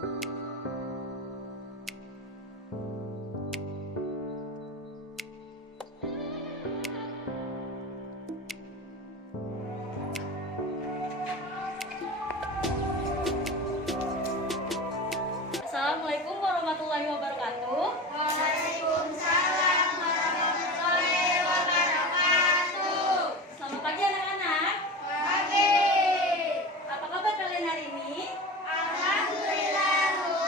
Assalamualaikum warahmatullahi wabarakatuh. Waalaikumsalam warahmatullahi wabarakatuh. Selamat pagi anak-anak. Pagi. Apa kabar kalian hari ini? Alhamdulillah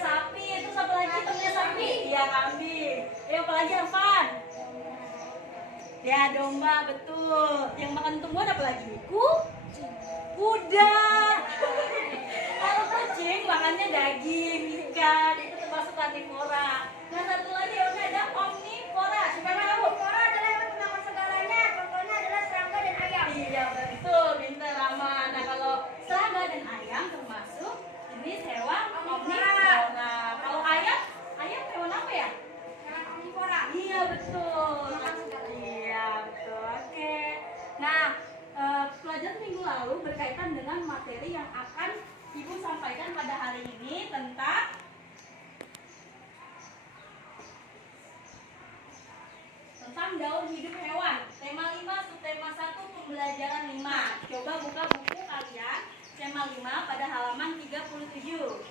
sapi. Terus apa lagi temennya sapi? Iya, kambing. Apa lagi, Alvan? Ya, domba, betul. Yang makan tumbuhan apa lagi? Kuda. Kalau kucing makannya daging, ikan, itu termasuk karnivora. Nah, satu lagi ada omnivora. Siapa yang tahu? Omnivora adalah hewan pemakan segalanya. Contohnya adalah serangga dan ayam. Iya, betul, pintar Rama. Nah, kalau serangga dan ayam termasuk jenis hewan omnivora. Kalau ayam hewan apa ya? Hewan omnivora. Iya, betul. Iya, betul. Oke. Nah, pelajaran minggu lalu berkaitan dengan materi yang akan Ibu sampaikan pada hari ini tentang daur hidup hewan. Tema 5, subtema 1, pembelajaran 5. Coba buka buku kalian, tema 5 pada halaman 37.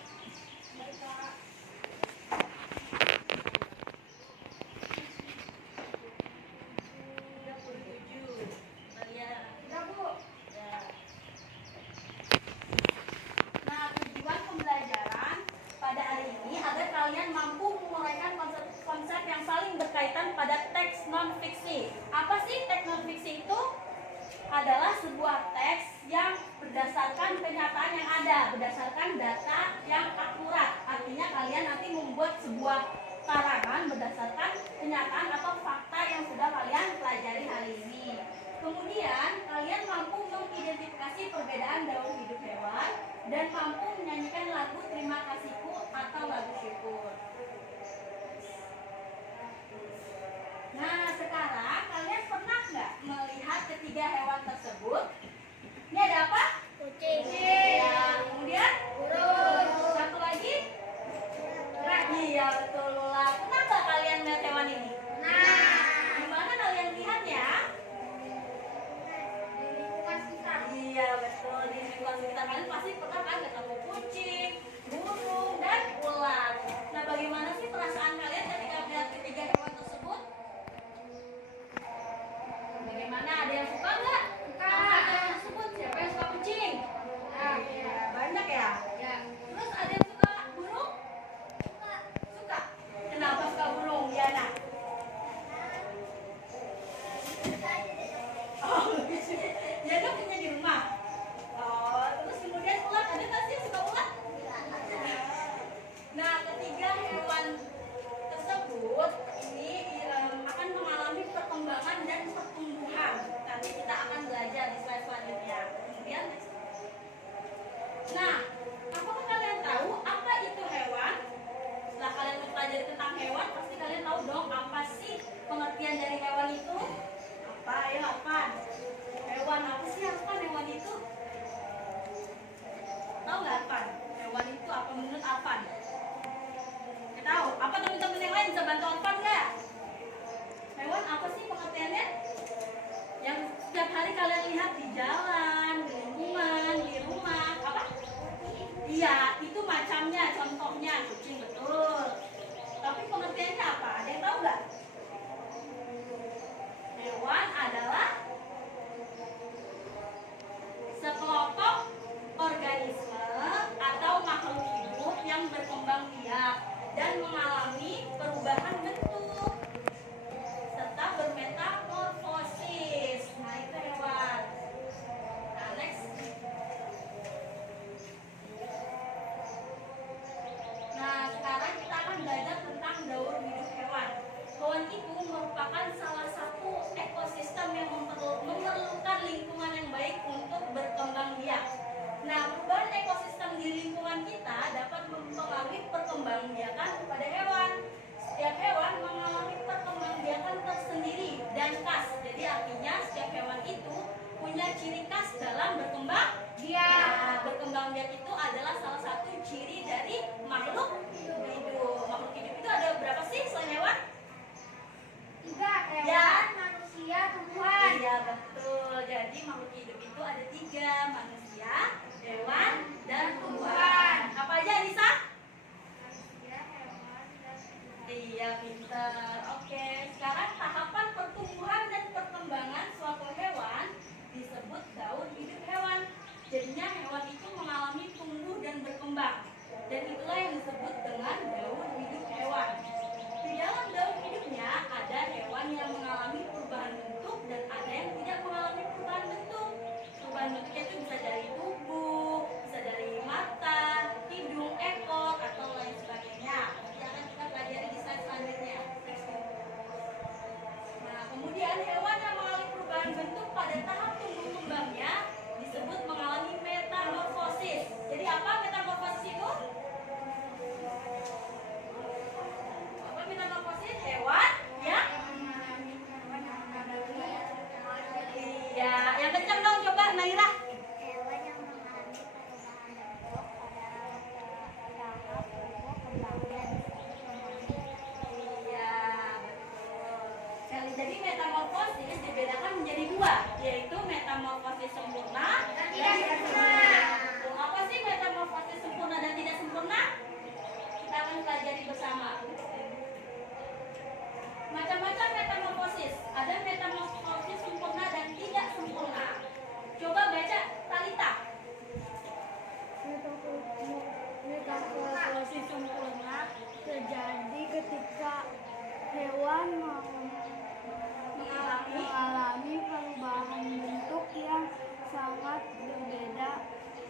Konsep yang saling berkaitan pada teks non-fiksi. Apa sih teks non-fiksi itu? Adalah sebuah teks yang berdasarkan kenyataan yang ada, berdasarkan data yang akurat. Artinya kalian nanti membuat sebuah karangan berdasarkan kenyataan atau fakta yang sudah kalian pelajari hari ini. Kemudian kalian mampu mengidentifikasi perbedaan daur hidup hewan dan mampu menyanyikan lagu Terima Kasihku atau lagu syukur. Nah, sekarang kalian pernah nggak melihat ketiga hewan tersebut? Ini ada apa? Kucing. Ya, kemudian Burung. satu lagi? Iya, betul, Lula. Kenapa kalian melihat hewan ini? Nah, Gimana kalian lihatnya? di lingkungan sekitar. Iya, betul. Di lingkungan sekitar kalian pasti pernah kan ketemu kucing, burung, dan ular. Nah, bagaimana sih perasaan kalian ketika melihat ketiga hewan tersebut? Bagaimana? Ada yang suka nggak? Suka. Hewan tersebut? Siapa yang suka kucing? Iya, banyak ya? Ya. Terus ada yang suka burung? Suka. Kenapa suka burung, Diana? Oh, Diana punya di rumah. Oh, terus kemudian ular, ada nggak sih yang suka ular? Nah, ketiga hewan tersebut ini akan mengalami perkembangan dan pertumbuhan. Nanti kita akan belajar di slide selanjutnya. Kemudian, nah, apakah kalian tahu apa itu hewan? Setelah kalian mempelajari tentang hewan, pasti kalian tahu dong apa sih pengertian dari hewan itu? Apa? Ayo, apa? Hewan apa sih? Apa hewan itu? Tahu nggak apa? Hewan itu apa menurut apa? Nggak tahu. Apa teman-teman yang lain bisa bantu Alvan nggak? Hewan apa sih pengertiannya? Yang setiap hari kalian lihat di jalan, di lingkungan, di rumah. Apa? Iya, itu macamnya, contohnya kucing, betul. Tapi pengertiannya apa? Ada yang tahu nggak? Hewan adalah sekelompok organisme atau makhluk hidup yang berkembang biak dan mengalami perubahan bentuk serta bermetamorfosis. Nah, itu hewan. Nah, next. Nah, sekarang kita akan belajar tentang daur hidup hewan. Hewan itu merupakan salah satu ekosistem yang memerlukan lingkungan yang baik untuk berkembang biak. Nah, perubahan ekosistem di lingkungan kita dapat mempengaruhi perkembangbiakan pada hewan. Setiap hewan mengalami perkembangbiakan tersendiri dan khas. Jadi artinya setiap hewan itu punya ciri khas dalam berkembang biak. Nah, berkembang biak itu adalah salah satu ciri dari makhluk hidup. Makhluk hidup itu ada berapa sih selain hewan? 3. Hewan, Ya. manusia, tumbuhan. Iya, betul. Jadi makhluk hidup itu ada 3, manusia, hewan, dan tumbuhan. Apa aja, Anissa? Manusia, hewan, dan Iya, pintar. Oke, sekarang tahapan pertumbuhan dan perkembangan suatu hewan disebut daur hidup hewan. Jadinya hewan itu mengalami tumbuh dan berkembang. Dan itulah yang disebut dengan sama. Macam-macam metamorfosis. Ada metamorfosis sempurna dan tidak sempurna. Coba baca Talita. Metamorfosis sempurna terjadi ketika hewan mengalami perubahan bentuk yang sangat berbeda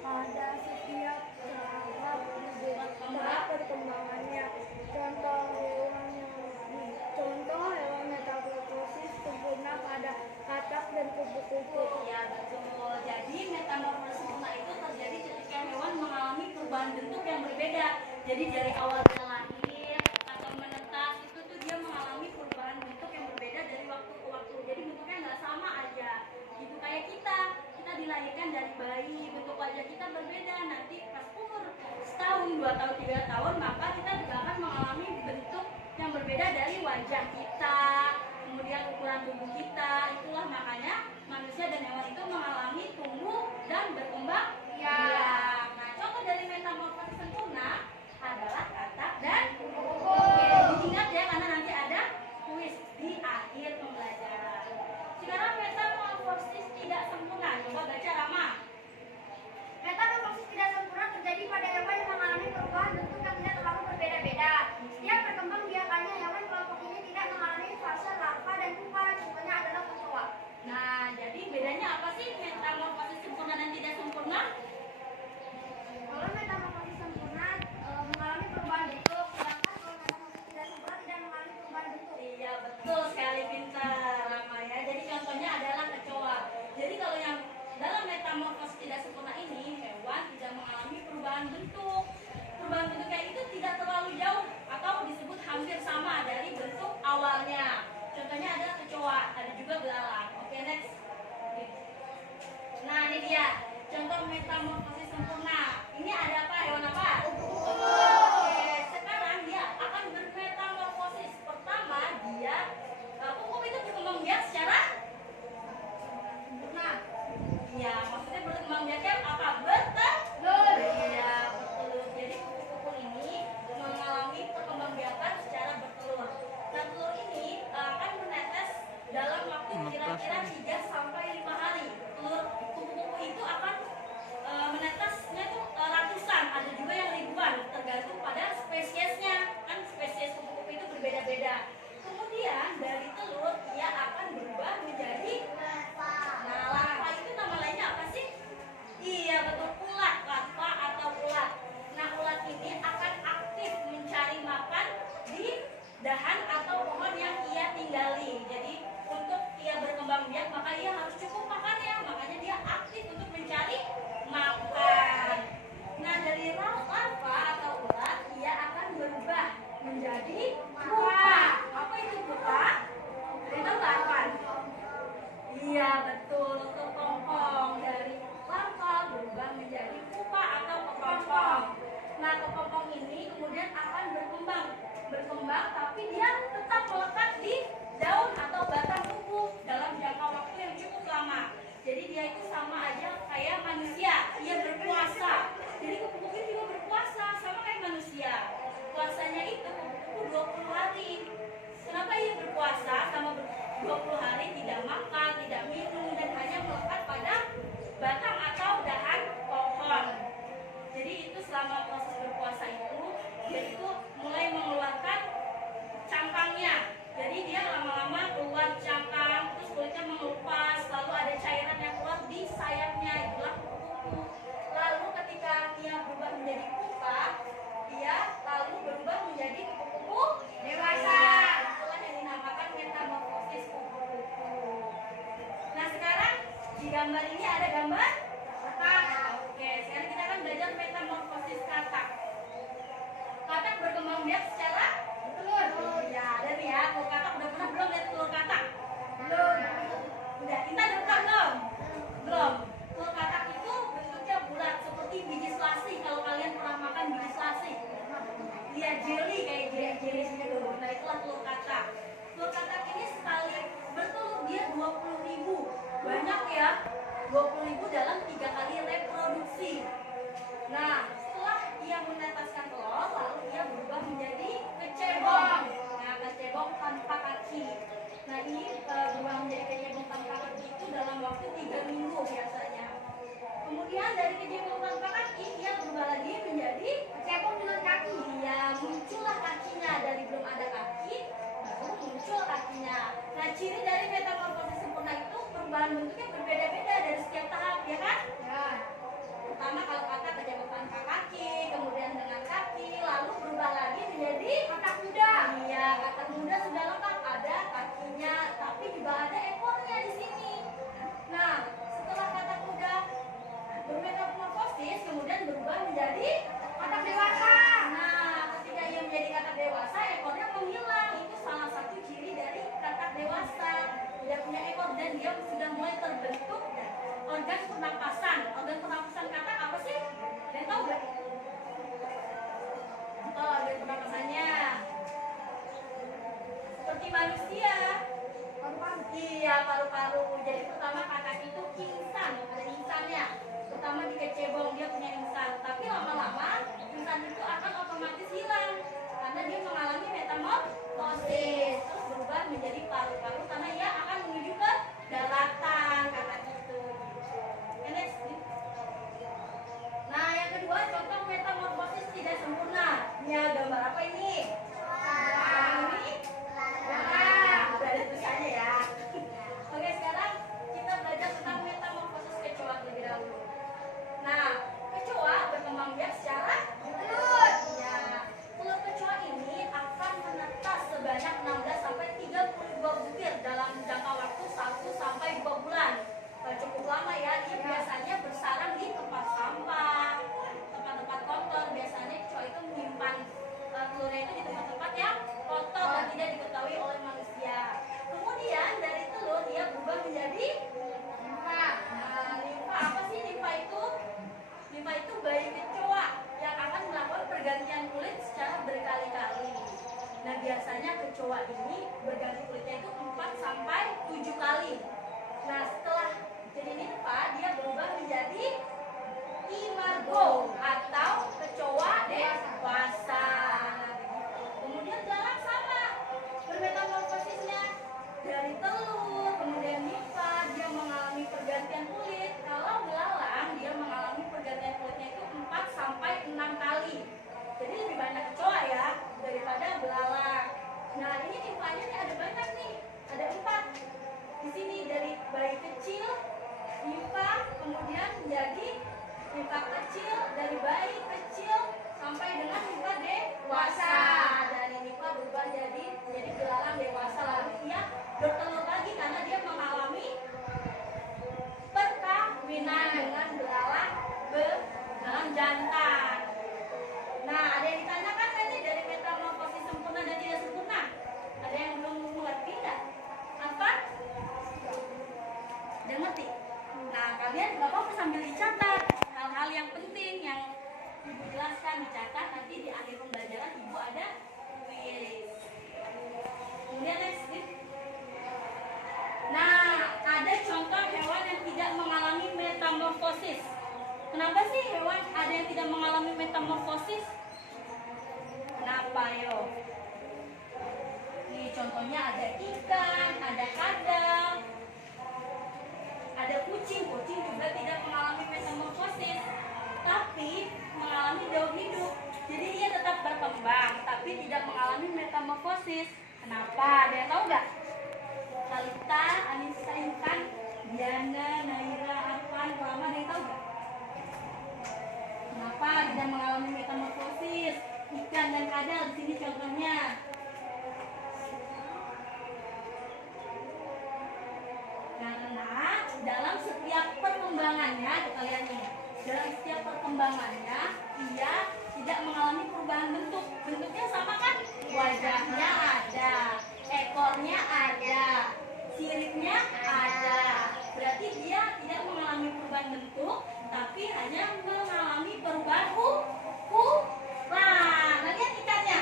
pada setiap tahap perkembangannya. Contoh hewan metamorfosis sempurna pada katak dan kupu-kupu. Ya betul. Jadi metamorfosis sempurna itu terjadi ketika hewan mengalami perubahan bentuk yang berbeda. Jadi dari awal dia lahir atau menetas itu tuh dia mengalami perubahan bentuk yang berbeda dari waktu ke waktu. Jadi bentuknya nggak sama aja. Gitu kayak kita dilahirkan dari bayi, bentuk wajah kita berbeda. Nanti pas umur setahun, 2 tahun, 3 tahun, maka kita juga akan mengalami bentuk yang berbeda dari wajah kita, kemudian ukuran tubuh kita. Itulah makanya manusia dan hewan itu mengalami tumbuh dan berkembang biak. Nah, contoh dari metamorfosis sempurna adalah katak dan kupu-kupu. Diingat ya, karena nanti ada kuis di akhir pembelajaran. Sekarang metamorfosis tidak sempurna. Coba baca Rama. Metamorfosis tidak sempurna terjadi pada hewan yang mengalami perubahan bentuk yang tidak terlalu berbeda-beda. Setiap perkembangbiakannya, hewan kelompok ini tidak mengalami fase larva dan pupa. Contohnya adalah kecoa. Nah, jadi bedanya apa sih metamorfosis sempurna dan tidak sempurna? Kalau metamorfosis sempurna mengalami perubahan bentuk, sedangkan kalau metamorfosis tidak sempurna tidak mengalami perubahan bentuk. Iya, betul sekali, pintar Rama ya. Jadi contohnya adalah kecoa. Jadi kalau yang dalam metamorfosis tidak sempurna ini, hewan tidak mengalami perubahan bentuk. Perubahan bentuknya itu tidak terlalu jauh atau disebut hampir sama dari bentuk awalnya. Contohnya adalah kecoa, ada juga belalang. Oke, next. Nah, ini dia contoh metamorfosis sempurna. Ini ada apa? Hewan apa? Oke, sekarang dia akan bermetamorfosis. Pertama, dia kupu itu berkembang biak secara sempurna. Iya, maksudnya berkembang biaknya apa? Bertelur. Iya, bertelur. Jadi kupu-kupu ini mengalami perkembangbiakan secara bertelur. Dan telur ini akan menetes dalam waktu kira-kira 3 sampai 5 hari. Telur kupu-kupu itu akan menetasnya tuh ratusan, ada juga yang ribuan, tergantung pada spesiesnya. Kan spesies kupu-kupu itu berbeda-beda. Kemudian dari telur ia akan berubah menjadi larva. Nah, larva itu nama lainnya apa sih? Iya, betul, ulat, larva atau ulat. Nah, ulat ini akan aktif mencari makan di dahan atau pohon yang ia tinggali. Jadi untuk ia berkembang biak maka ia harus cukup makannya, makanya dia aktif untuk mencari makan. Nah, dari larva atau ulat ia akan berubah menjadi pupa. Apa itu pupa? Itu larva. Iya, betul, kepompong. Dari larva berubah menjadi pupa atau kepompong. Nah, kepompong ini kemudian akan berkembang tapi dia tetap melekat di daun atau batang tubuh dalam jangka waktu yang cukup lama. Jadi dia itu sama aja kayak manusia, ia berpuasa. Jadi kupu-kupu juga berpuasa sama kayak manusia. Puasanya itu kupu-kupu 20 hari. Kenapa ia berpuasa sama 20 hari, tidak makan, tidak minum, dan hanya melekat pada batang atau dahan pohon. Jadi itu selama proses berpuasa itu dia itu mulai mengeluarkan cangkangnya. Jadi dia lama-lama keluar cangkang, terus kulitnya mengelupas, lalu ada cairan yang keluar di sayapnya, itulah kupu-kupu. Lalu ketika dia berubah menjadi pupa, dia lalu berubah menjadi kupu-kupu dewasa. Itulah yang dinamakan metamorfosis kupu-kupu. Nah, sekarang di gambar ini ada gambar katak. Oke, sekarang kita akan belajar metamorfosis katak. Katak berkembang biak secara telur. Ya, ada nih ya. Kalau katak udah pernah belum lihat telur katak? Belum. Udah, kita udah pernah belum? Belum. Telur katak itu bentuknya bulat seperti biji selasi. Kalau kalian pernah makan biji selasi, iya, jelly kayak jelly gitu. Nah, itulah telur katak. Telur katak ini sekali bertelur dia 20.000. Banyak ya. 20.000 dalam 3 kali reproduksi. Nah, setelah ia menetaskan telur, lalu ia berubah menjadi kecil. paru-paru. Jadi pertama kakak itu pingsan, ada insannya. Pertama dikecebong, dia punya insan. Tapi lama-lama insan itu akan otomatis hilang karena dia mengalami metamorfosis, terus berubah menjadi paru-paru karena ia akan menuju ke daratan kakak itu. Oke, next. Nah, yang kedua contoh metamorfosis tidak sempurna. Ini gambar apa ini? Ini? Nah, udah ada tulisannya ya. Oke, sekarang kita belajar tentang metamorfosis kecoa terlebih dahulu. Nah, kecoa berkembang biak secara telur. Ya, telur kecoa ini akan menetas sebanyak 16 sampai 32 butir dalam jangka waktu 1 sampai 2 bulan. Cukup lama ya. Dia biasanya bersarang di tempat sampah, tempat-tempat kotor. Biasanya kecoa itu menyimpan telurnya itu di tempat-tempat yang kotor dan tidak diketahui oleh manusia. Kemudian dari telur dia berubah menjadi nimfa. Nah, nimfa apa sih nimfa itu? Nimfa itu bayi kecoa yang akan melakukan pergantian kulit secara berkali-kali. Nah, biasanya kecoa ini berganti kulitnya itu 4 sampai 7 kali. Nah, setelah jadi nimfa dia berubah menjadi imago atau kecoa dewasa. Kemudian belalang sama bermetamorfosisnya dari telur, kemudian nimfa dia mengalami pergantian kulit. Kalau belalang dia mengalami pergantian kulitnya itu 4 sampai 6 kali. Jadi lebih banyak kecoa ya daripada belalang. Nah, ini nimfanya nih ada banyak nih, ada 4. Di sini dari bayi kecil, nimfa, kemudian menjadi nimfa kecil, dari bayi kecil sampai dengan nimfa dewasa. Dari nimfa berubah jadi belalang dewasa, lalu ia bertelur lagi karena dia mengalami perkawinan dengan belalang jantan. Nah, ada yang ditanyakan kan nih dari metamorfosis sempurna dan tidak sempurna? Ada yang belum mengerti enggak? Apa? Udah ngerti? Nah, kalian gak apa-apa sambil dicatat hal-hal yang penting yang ibu jelaskan, dicatat, nanti di akhir pembelajaran ibu ada quiz. Kemudian next. Nah, ada contoh hewan yang tidak mengalami metamorfosis. Kenapa sih hewan ada yang tidak mengalami metamorfosis? Kenapa yo? Nih contohnya ada ikan, ada kadal, ada kucing. Kucing juga tidak mengalami metamorfosis, tapi mengalami daur hidup. Jadi ia tetap berkembang, tapi tidak mengalami metamorfosis. Kenapa? Ada yang tahu nggak? Talita, Anissa, Intan, Diana, Naira, Arfan, Rama, ada yang tahu nggak? Kenapa tidak mengalami metamorfosis? Ikan dan kadal di sini contohnya. Karena dalam setiap perkembangannya, kita lihat nih, dalam setiap perkembangannya ia tidak mengalami perubahan bentuk. Bentuknya sama kan? Wajahnya ada, ekornya ada, siripnya ada. Berarti dia tidak mengalami perubahan bentuk, tapi hanya mengalami perubahan ukuran. Nah, lihat ikannya.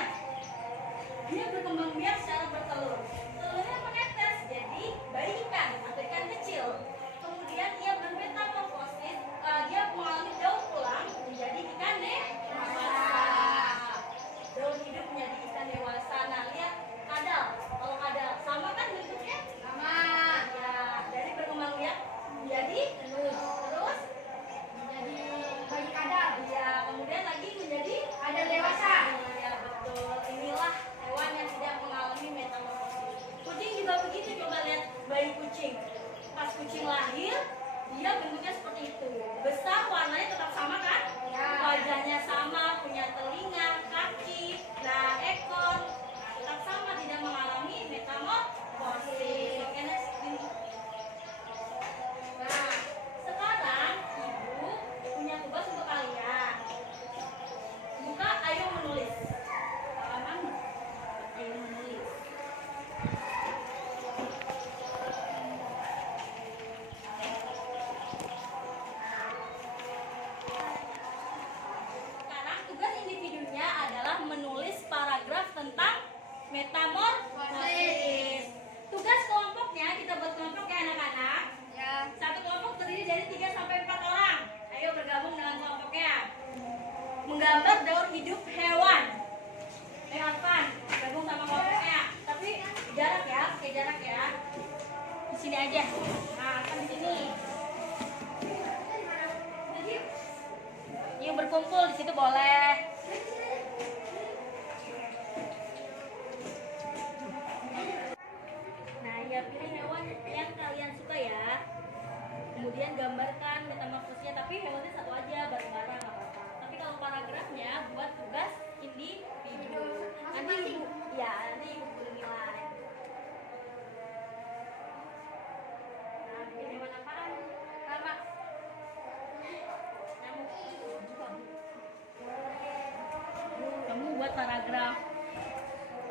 Dia berkembang biak secara bertelur. Telurnya menetes jadi bayi ikan atau ikan kecil. Kemudian ia bermetamorfosis, dia mengalami daur ulang menjadi ikan dewasa.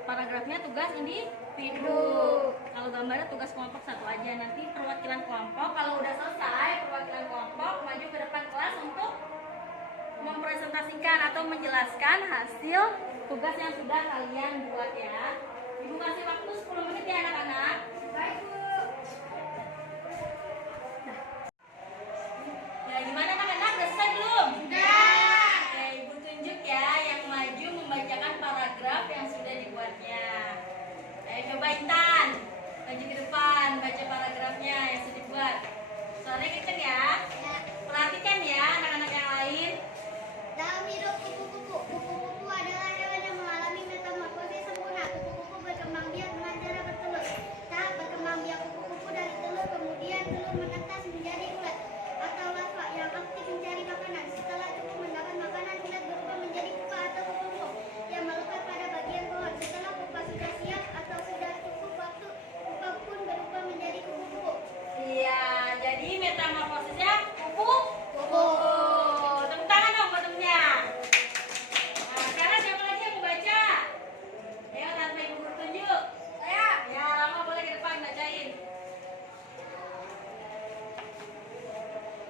paragrafnya tugas individu. Kalau gambarnya tugas kelompok satu aja. Nanti perwakilan kelompok kalau udah selesai perwakilan kelompok maju ke depan kelas untuk mempresentasikan atau menjelaskan hasil tugas yang sudah kalian buat ya. Ibu kasih waktu 10 menit ya anak-anak. Baik, Bu. Ya gimana anak-anak, udah selesai belum? Sudah. Oke, ibu tunjuk ya yang maju membacakan paragraf yang sudah dibuatnya. Ayo coba Intan, maju ke depan, baca paragrafnya yang sudah dibuat. Suaranya kenceng ya. Perhatikan ya anak-anak yang lain. Dalam hidup kupu-kupu adalah hewan yang mengalami metamorfosis sempurna. Kupu-kupu berkembang biak dengan cara bertelur. Tahap berkembang biak kupu-kupu dari telur, kemudian telur menetas menjadi ulat atau larva yang aktif mencari makanan. Setelah cukup mendapat makanan, ulat berubah menjadi pupa atau kepompong yang melekat pada bagian pohon. Setelah pupa sudah siap atau sudah cukup waktu, pupa pun berubah menjadi kupu-kupu. Iya, jadi metamorfosisnya kupu-kupu. Tepuk tangan dong buat temennya. Nah, sekarang siapa lagi yang mau baca? Ayo tanpa ibu guru tunjuk. Saya. Ya, Rama boleh ke depan bacain.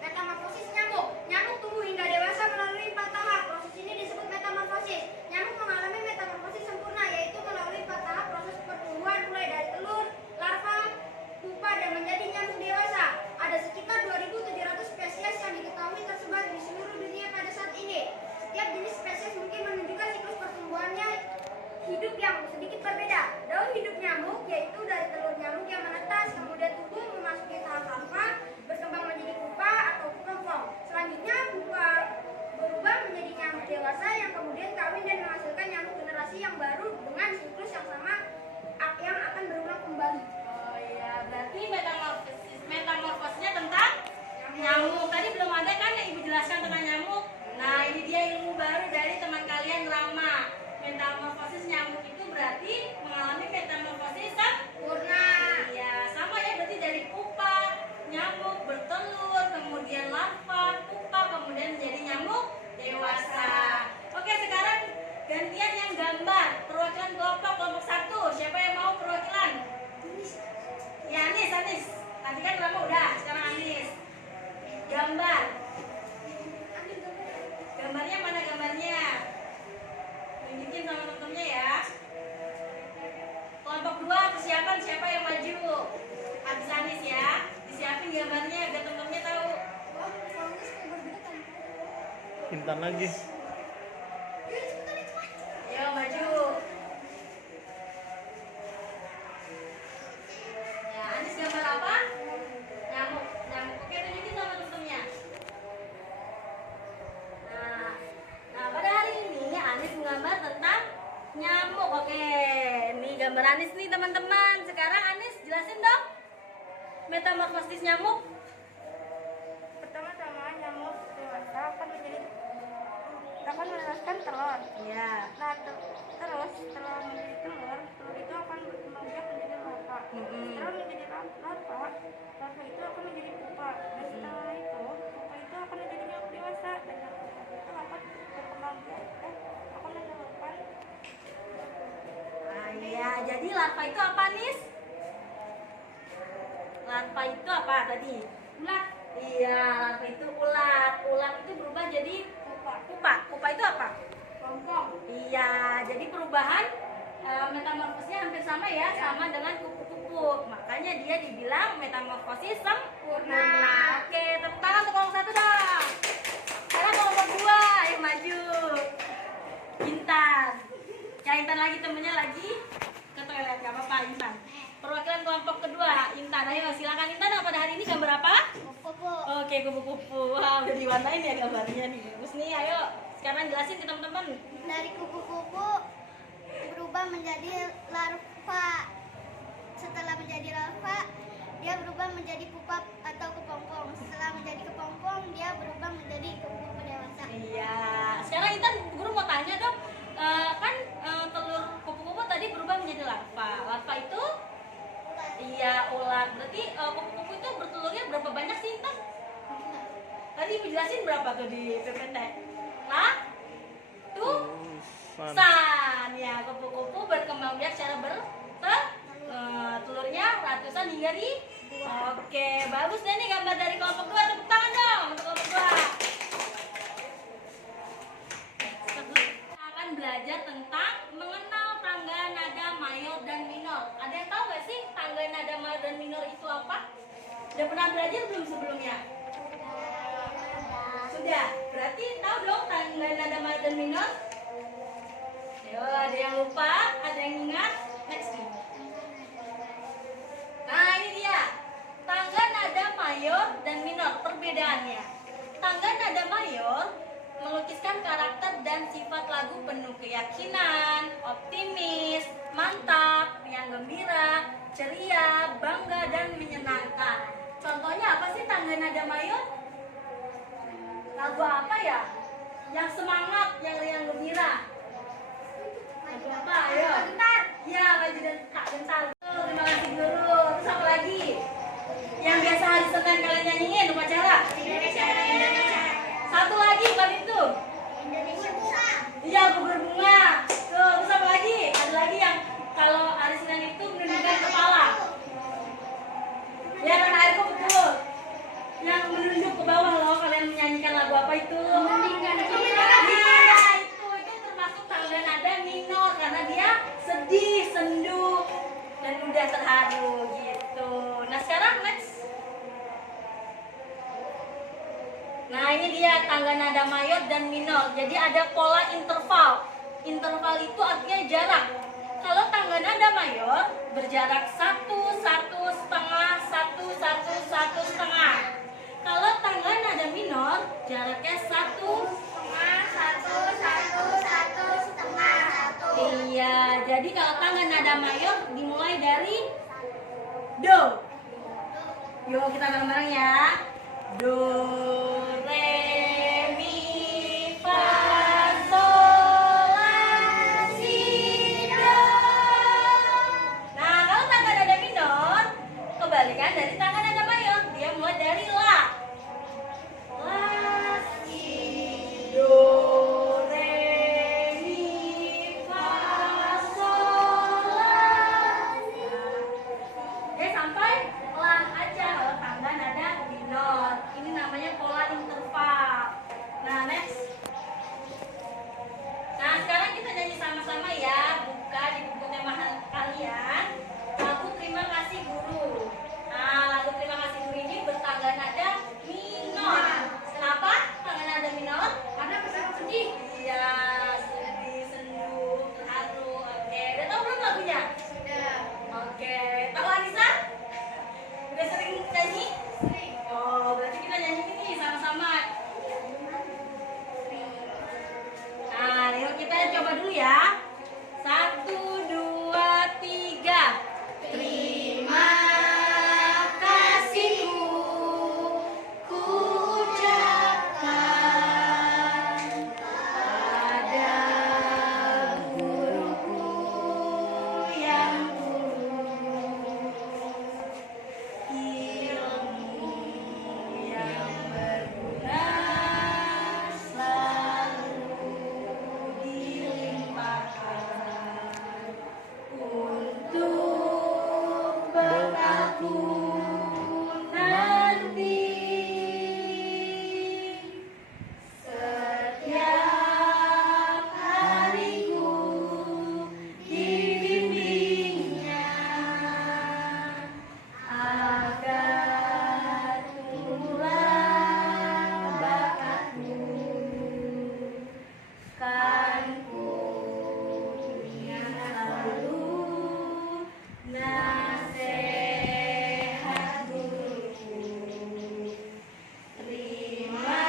Metamorfosis nyamuk. Nyamuk tumbuh hingga dewasa melalui 4 tahap. Proses ini disebut metamorfosis. Nyamuk mengalami metamorfosis sempurna, yaitu melalui 4 tahap proses pertumbuhan mulai dari telur, larva, pupa, dan menjadi nyamuk dewasa. Ada sekitar 2.700 spesies yang diketahui tersebar di seluruh dunia pada saat ini. Setiap jenis spesies mungkin menunjukkan siklus pertumbuhannya hidup yang sedikit berbeda. Daun hidup nyamuk yaitu dari telur nyamuk yang menetas, kemudian tumbuh memasuki tahap larva, berkembang menjadi pupa atau kepompong. Selanjutnya pupa berubah menjadi nyamuk dewasa yang kemudian kawin dan menghasilkan nyamuk generasi yang baru dengan siklus yang sama yang akan berulang kembali. Oh iya, berarti metamorfosisnya tentang nyamuk. Tadi belum ada kan yang ibu jelaskan tentang nyamuk. Nah, ini dia ilmu baru dari teman kalian Rama. Metamorfosis nyamuk itu berarti mengalami metamorfosis Sempurna. Iya, sama ya, berarti dari pupa, nyamuk bertelur, kemudian larva, pupa, kemudian menjadi nyamuk dewasa. Oke, sekarang gantian yang gambar. Perwakilan kelompok 1. Siapa yang mau perwakilan? Ya, Anis. Tadi kan Rama udah, sekarang Anis. Gambar. Gambarnya mana gambarnya? Tunjukin sama temen-temennya ya. Kelompok 2 persiapan siapa yang maju? Habis Anis ya. Disiapin gambarnya biar temen-temennya tahu. Intan lagi. Ayo maju. Ya, Anis gambar apa? Nyamuk. Oke, tunjukin sama temen-temennya. Nah, pada hari ini Anis menggambar tentang nyamuk. Oke, ini gambar Anis nih teman-teman. Sekarang Anis jelasin dong metamorfosis nyamuk. Pertama-tama nyamuk dewasa akan menetaskan telur. Iya. Nah, terus setelah menjadi telur itu akan berkembang biak menjadi larva. Setelah menjadi larva itu akan menjadi pupa. Dan setelah itu, pupa itu akan menjadi nyamuk dewasa. Dan nyamuk dewasa itu akan berkembang biak akan menyebabkan. Nah, iya. Jadi larva itu apa, Nis? Larva itu apa tadi? Ulat. Iya, larva itu ulat. Ulat itu berubah jadi pupa. Pupa itu apa? Kepompong. Iya, jadi perubahan metamorfosisnya hampir sama ya, sama dengan kupu-kupu. Makanya dia dibilang metamorfosis sempurna. Oke, tepuk tangan untuk kelompok 1 dong. Sekarang kelompok 2, ayo maju. Intan. Ya, Intan lagi, temennya lagi ke toilet, gak apa-apa Intan. Perwakilan kelompok kedua, Intan. Ayo silakan Intan, pada hari ini gambar apa? Kupu-kupu. Oke, kupu-kupu. Wah, udah diwarnain ya gambarnya nih. Bagus nih, ayo. Sekarang jelasin ke teman-teman. Dari kupu-kupu berubah menjadi larva. Setelah menjadi larva, dia berubah menjadi pupa atau kepompong. Setelah menjadi kepompong, dia berubah menjadi kupu-kupu dewasa. Iya. Sekarang Intan, guru mau tanya dong. Telur kupu-kupu tadi berubah menjadi larva. Larva itu? Iya, ulat. Berarti kupu-kupu itu bertelurnya berapa banyak sih, Intan? Tadi ibu jelasin berapa tuh di PPT? Lah? Tuh? ratusan. Ya, kupu-kupu berkembang biak secara telurnya ratusan hingga ribu. Oke, bagus deh nih gambar dari kelompok 2. Tepuk tangan dong untuk kelompok 2. Kita akan belajar tentang mengenal tangga nada mayor dan minor. Ada yang tahu gak sih tangga nada mayor dan minor itu apa? Udah pernah belajar belum sebelumnya? Sudah. Berarti tahu dong tangga nada mayor dan minor? Ayo, ada yang lupa, ada yang ingat? Next nih. Nah, ini dia. Tangga nada mayor dan minor, perbedaannya. Tangga nada mayor melukiskan karakter dan sifat lagu penuh keyakinan, optimis, mantap, riang gembira, ceria, bangga, dan menyenangkan. Contohnya apa sih tangga nada mayor? Lagu apa ya? Yang semangat, yang riang gembira. Lagu apa? Ayo. Ya, Maju dan Kak Gentar. Terima kasih guru. Terus apa lagi? Yang biasa hari Senin kalian nyanyiin upacara? Indonesia. Satu lagi bukan itu? Indonesia bunga. Iya, gugur bunga. Tuh, terus apa lagi? Ada lagi yang kalau hari Senin itu menundukkan kepala. Ya, tanah airku betul. Yang menunduk ke bawah loh, kalian menyanyikan lagu apa itu? Iya, itu termasuk tangga nada minor karena dia sedih, sendu, dan udah terharu gitu. Nah, sekarang next. Nah, ini dia tangga nada mayor dan minor. Jadi ada pola interval. Interval itu artinya jarak. Kalau tangga nada mayor berjarak 1, 1,5, 1, 1, 1,5. Kalau tangga nada minor jaraknya 1, 1, 1, 1, 1, 1. iya. Jadi kalau tangga nada mayor dimulai dari do. Yuk kita bareng-bareng ya. Do, re, mi, fa, sol, la, si, do. Nah, kalau tangga nada minor kebalikan dari tangga nada mayor. Dia mulai dari la. La, si, do, re, mi, fa, sol, la, si. Oke, sampai la aja kalau tangga nada minor. Ini namanya pola interval. Nah, next. Nah, sekarang kita nyanyi sama-sama ya. Buka di buku tema kalian. Lagu Terima Kasih Guru. Nah, lagu Terima Kasih Guru ini bertangga nada minor. Kenapa tangga nada minor? Karena bersama sedih. Iya, sedih, sendu, terharu. Oke, udah tahu belum lagunya? Sudah. Oke, tahu Anissa? Udah sering nyanyi? Sering. Oh, berarti kita nyanyi ini sama-sama. Nah, yuk kita coba dulu ya. 1, 2, 3. Terima kasihku ku ucapkan pada guruku yang tulus, ilmu yang berguna selalu dilimpahkan untuk bekalku nanti. Setiap hariku dibimbingnya agar tumbuhlah bakatku. Kan ku ingat selalu nasihat guruku. Terima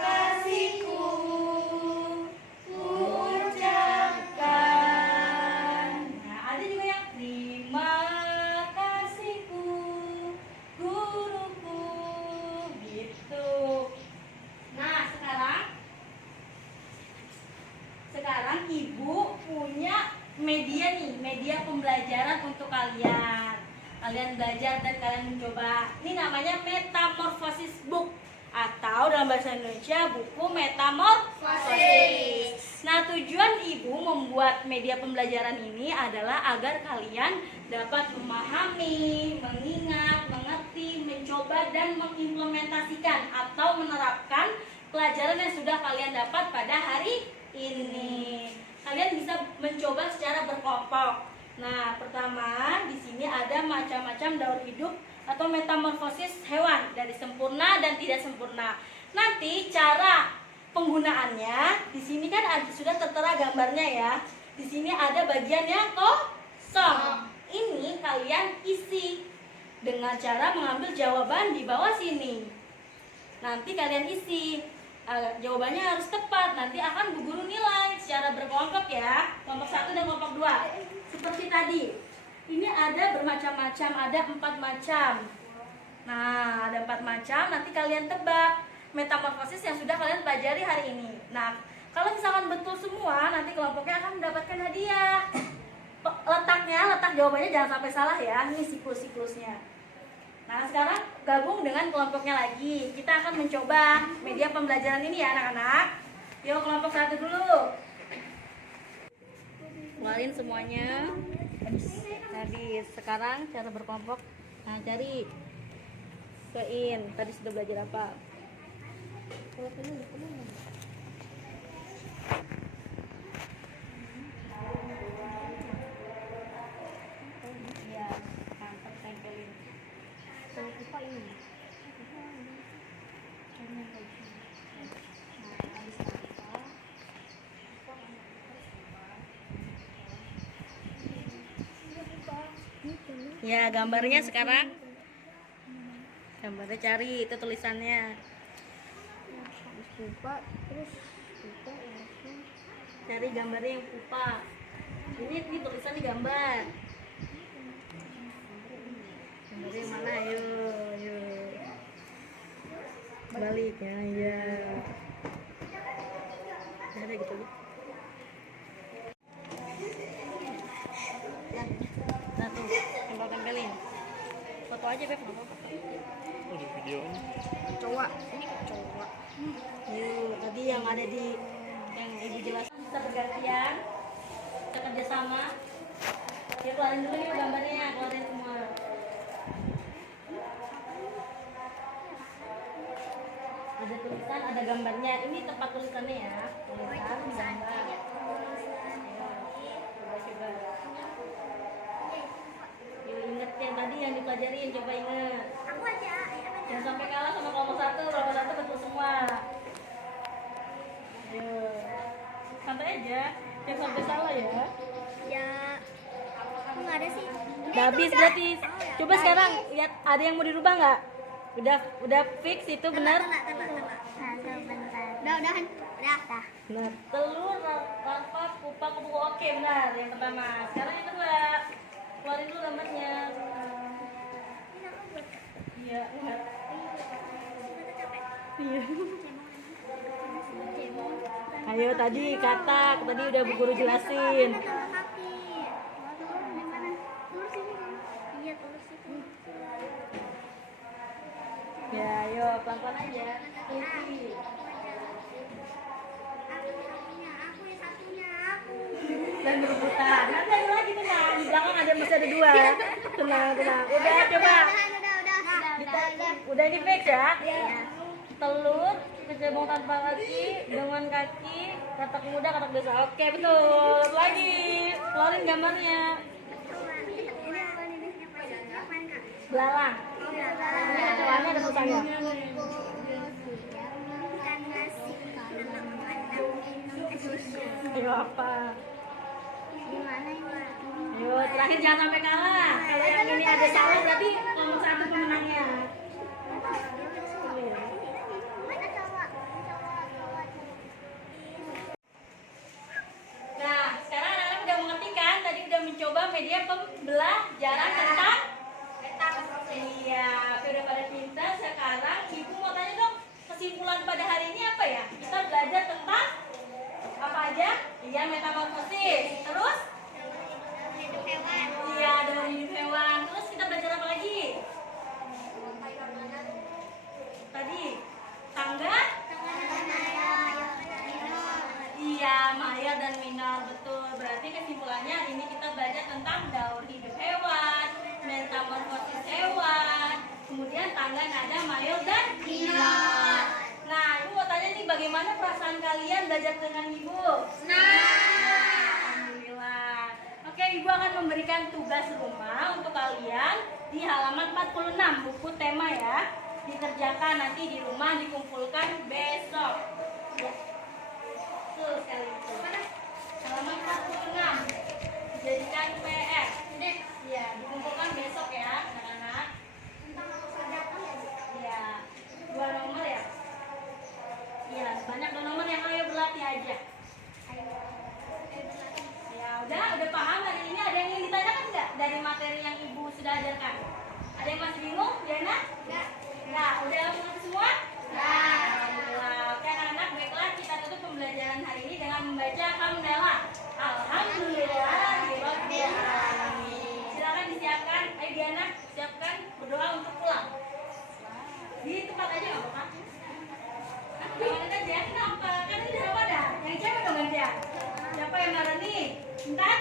kasihku ku ucapkan. Nah, ada juga yang terima kasihku guruku gitu. Nah, sekarang ibu punya media nih, media pembelajaran untuk kalian. Kalian belajar dan kalian mencoba. Ini namanya metamorphosis book. atau dalam bahasa Indonesia buku Metamorfosis. Nah, tujuan ibu membuat media pembelajaran ini adalah agar kalian dapat memahami, mengingat, mengerti, mencoba dan mengimplementasikan atau menerapkan pelajaran yang sudah kalian dapat pada hari ini. Kalian bisa mencoba secara berkelompok. Nah, pertama di sini ada macam-macam daur hidup atau metamorfosis hewan dari sempurna dan tidak sempurna. Nanti cara penggunaannya di sini kan sudah tertera gambarnya ya. Di sini ada bagian yang kosong. Ini kalian isi dengan cara mengambil jawaban di bawah sini. Nanti kalian isi. Jawabannya harus tepat. Nanti akan Bu Guru nilai secara berkelompok ya. Kelompok 1 dan kelompok 2. Seperti tadi. Ini ada bermacam-macam, ada 4 macam. Nah, ada 4 macam. Nanti kalian tebak metamorfosis yang sudah kalian pelajari hari ini. Nah, kalau misalkan betul semua, nanti kelompoknya akan mendapatkan hadiah. Letak jawabannya jangan sampai salah ya. Ini siklus-siklusnya. Nah, sekarang gabung dengan kelompoknya lagi. Kita akan mencoba media pembelajaran ini ya anak-anak. Yuk kelompok 1 dulu. Keluarin semuanya. Habis. Sekarang cara berkelompok. Nah, cari. Sein. Tadi sudah belajar apa? Iya, mantap tempelin. Kalau kita ini. Ya, gambarnya sekarang. Gambarnya cari, itu tulisannya. Pupa, terus pupa langsung. Cari gambarnya yang pupa. Ini tulisannya gambar. Gambarnya yang mana? Ayo. Balik ya. Ada gitu. Nah tuh, tempelin. Foto aja Beb, nggak apa-apa. Udah videonya. Cowok, ini cowok. Yuk, tadi yang ada di yang ibu jelaskan kita bergantian, kita kerjasama. Ya keluarin dulu nih gambarnya, keluarin semua. Ada tulisan, ada gambarnya. Ini tempat tulisannya ya. Tulisan, gambar. Coba. Yuk inget yang tadi yang dipelajarin, coba inget. Aku aja. Jangan sampai kalah sama kelompok 1, kelompok 1 betul semua. Ayo, santai aja, jangan sampai salah ya. Ya, aku nggak ada sih. Udah habis berarti. Coba sekarang lihat ada yang mau dirubah nggak? Udah fix itu benar. Udahan. Udah. Nah, telur, larva, pupa, kupu oke benar yang pertama. Sekarang yang kedua, keluarin dulu gambarnya. Iya, enggak. Iya. Ayo tadi katak, tadi udah Bu Guru jelasin. Ya, ayo pelan-pelan aja. Dan berebutan. Nanti ada lagi tenang. Di belakang masih ada 2. Tenang. Udah coba. Udah di fix ya? Telur, kecebong tanpa kaki, dengan kaki, katak muda, katak biasa. Oke, betul. Lagi. Keluarin gambarnya. Belalang. Ini kecewanya ada tulisannya. Ayo apa? Ayo terakhir jangan sampai kalah. Kalau yang ini ada salah berarti nomor 1 pemenangnya. Nah, sekarang anak-anak udah mengerti kan? Tadi udah mencoba media pembelajaran tentang iya, udah pada pintar. Sekarang ibu mau tanya dong, kesimpulan pada hari ini apa ya? Kita belajar tentang apa aja? Iya, metamorfosis. Terus? Iya, daur hidup hewan. Terus kita belajar apa lagi? Tadi Tangga? Iya, Maya dan Minor, betul. Berarti kesimpulannya hari ini kita belajar tentang daur hidup hewan, metamorfosis hewan, kemudian tangga, nada, mayel, dan minor. Nah, Ibu mau tanya nih, bagaimana perasaan kalian belajar dengan Ibu? Alhamdulillah. Oke, Ibu akan memberikan tugas rumah untuk kalian di halaman 46, buku tema ya. Dikerjakan nanti di rumah, dikumpulkan besok. Tuh, sekali itu. Halaman 46. Dijadikan PR. Iya, dikumpulkan besok ya, anak-anak. Iya. 2 nomor ya? Iya, banyak 2 nomor yang ayo berlatih aja. Ya, udah paham hari ini? Ada yang ingin ditanyakan nggak dari materi yang Ibu sudah ajarkan? Ada yang masih bingung, Diana? Enggak, udah mengerti semua? Alhamdulillah. Oke anak-anak, baiklah kita tutup pembelajaran hari ini dengan membaca hamdalah. Alhamdulillah rabbil alamin. Silakan disiapkan, ayo Diana, siapkan berdoa untuk pulang. Di tempat aja nggak apa-apa? Jangan aja, kenapa? Kan ini udah pada. Yang cewek dong gantian. Siapa yang marah nih? Intan?